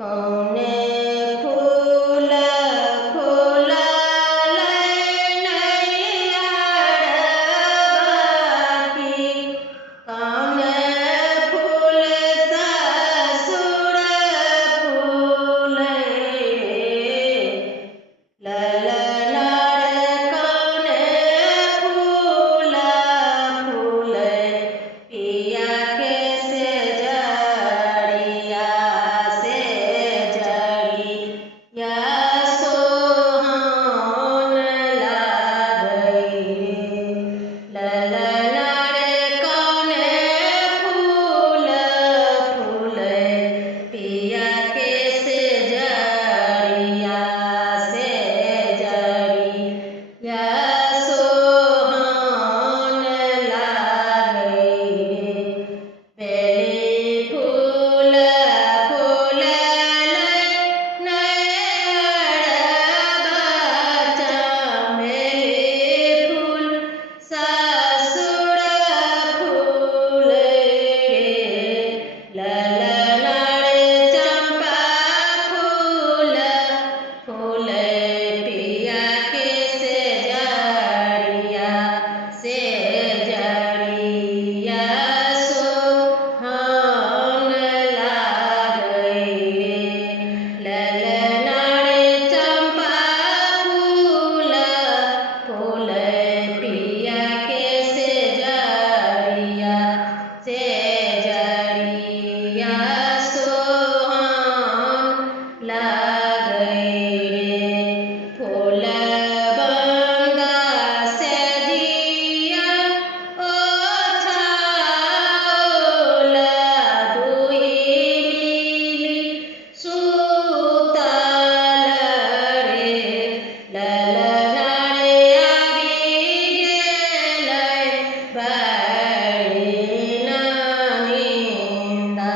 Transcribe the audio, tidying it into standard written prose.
कौने फूल फुललै नैया बाकी कौने फूल ससुर फूलै ललना रे कौने फूल फूलै पिया के से जड़िया से जड़िया सोहान लागई ललना रे कौने फूल फूलै पिया के से जड़िया से जड़िया सोहान लागई बेली फूल फुललै नैया चमेली फूल ससुर फूलै ललना रे चंपा फूल फूलै पिया के से जड़िया सोहान लागई ललना रे चंपा फूल फूलै पिया के से जड़िया सोहान लागई फूल बंदा से जिया ओछाओल दुई मिली सुतल रे ललना रे आबि गेलै बड़ी निंदा